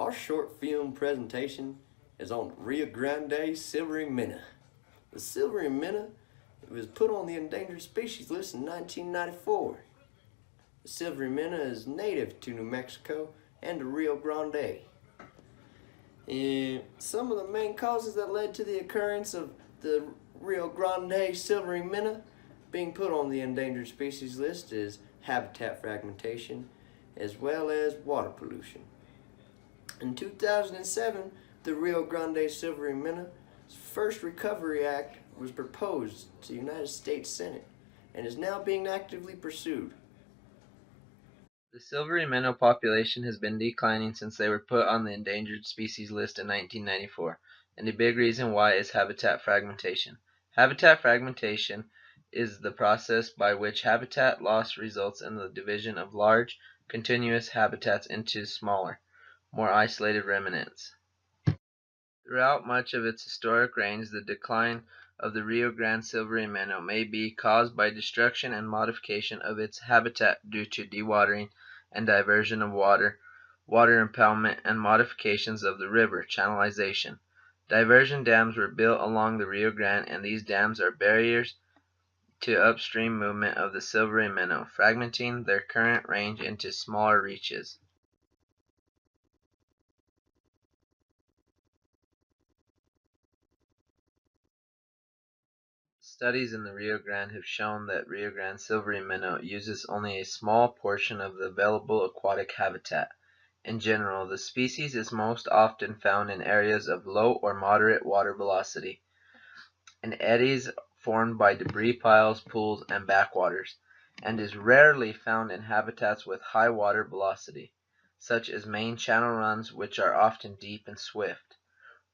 Our short film presentation is on Rio Grande Silvery Minnow. The Silvery Minnow was put on the endangered species list in 1994. The Silvery Minnow is native to New Mexico and to Rio Grande. And some of the main causes that led to the occurrence of the Rio Grande Silvery Minnow being put on the endangered species list is habitat fragmentation as well as water pollution. In 2007, the Rio Grande Silvery Minnow's first Recovery Act was proposed to the United States Senate and is now being actively pursued. The silvery minnow population has been declining since they were put on the endangered species list in 1994, and a big reason why is habitat fragmentation. Habitat fragmentation is the process by which habitat loss results in the division of large, continuous habitats into smaller, more isolated remnants. Throughout much of its historic range, the decline of the Rio Grande silvery minnow may be caused by destruction and modification of its habitat due to dewatering and diversion of water, water impoundment, and modifications of the river channelization. Diversion dams were built along the Rio Grande, and these dams are barriers to upstream movement of the silvery minnow, fragmenting their current range into smaller reaches. Studies in the Rio Grande have shown that Rio Grande silvery minnow uses only a small portion of the available aquatic habitat. In general, the species is most often found in areas of low or moderate water velocity, in eddies formed by debris piles, pools, and backwaters, and is rarely found in habitats with high water velocity, such as main channel runs, which are often deep and swift.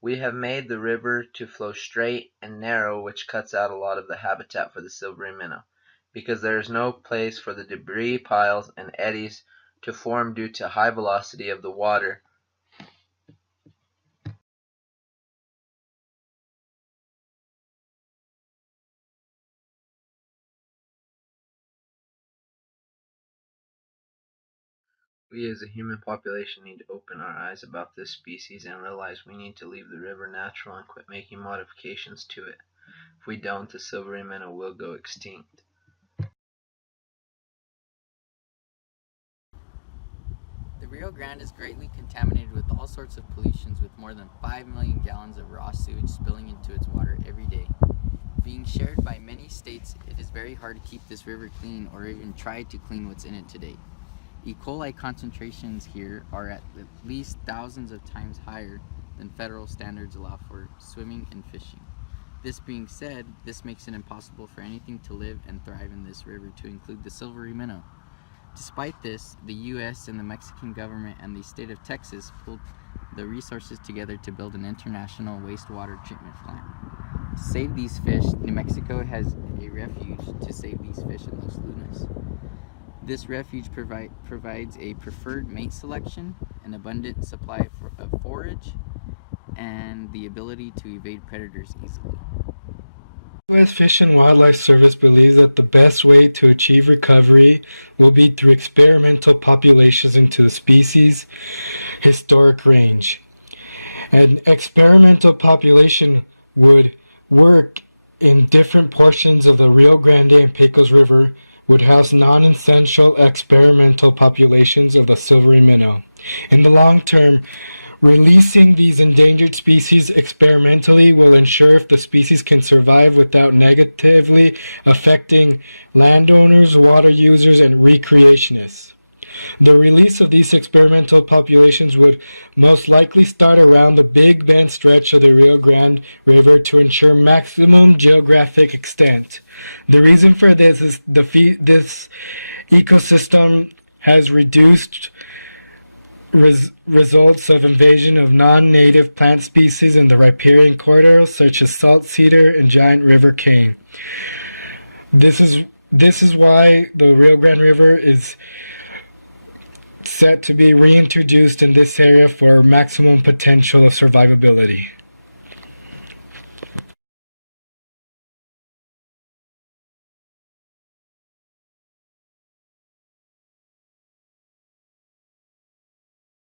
We have made the river to flow straight and narrow, which cuts out a lot of the habitat for the silvery minnow, because there is no place for the debris piles and eddies to form due to high velocity of the water. We as a human population need to open our eyes about this species and realize we need to leave the river natural and quit making modifications to it. If we don't, the silvery minnow will go extinct. The Rio Grande is greatly contaminated with all sorts of pollutions, with more than 5 million gallons of raw sewage spilling into its water every day. Being shared by many states, it is very hard to keep this river clean or even try to clean what's in it today. E. coli concentrations here are at least thousands of times higher than federal standards allow for swimming and fishing. This being said, this makes it impossible for anything to live and thrive in this river, to include the silvery minnow. Despite this, the U.S. and the Mexican government and the state of Texas pulled the resources together to build an international wastewater treatment plant. To save these fish, New Mexico has a refuge to save these fish in Los Lunas. This refuge provides a preferred mate selection, an abundant supply of forage, and the ability to evade predators easily. U.S. Fish and Wildlife Service believes that the best way to achieve recovery will be through experimental populations into the species' historic range. An experimental population would work in different portions of the Rio Grande and Pecos River, would house non-essential experimental populations of the silvery minnow. In the long term, releasing these endangered species experimentally will ensure if the species can survive without negatively affecting landowners, water users, and recreationists. The release of these experimental populations would most likely start around the Big Bend stretch of the Rio Grande River to ensure maximum geographic extent. The reason for this is this ecosystem has reduced results of invasion of non-native plant species in the riparian corridor, such as salt cedar and giant river cane. This is why the Rio Grande River is set to be reintroduced in this area for maximum potential of survivability.